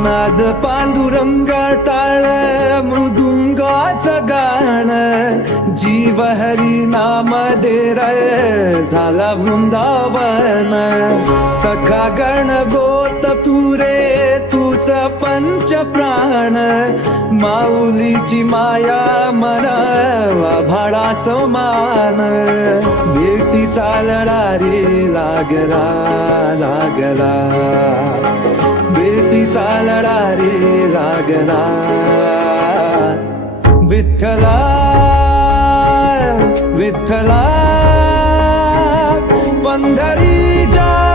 नाद पांडुरंगा टाळ मृदुंगाच गाण जीव हरी नाम दे झाला वृंदावन. सखा गण गोत तुरे तुझ पंच प्राण. माऊलीची माया मन भाडा समान. भेटी चालणारे लागला लागला. भेटी चालला रे लागला. विठ्ठला विठ्ठला जा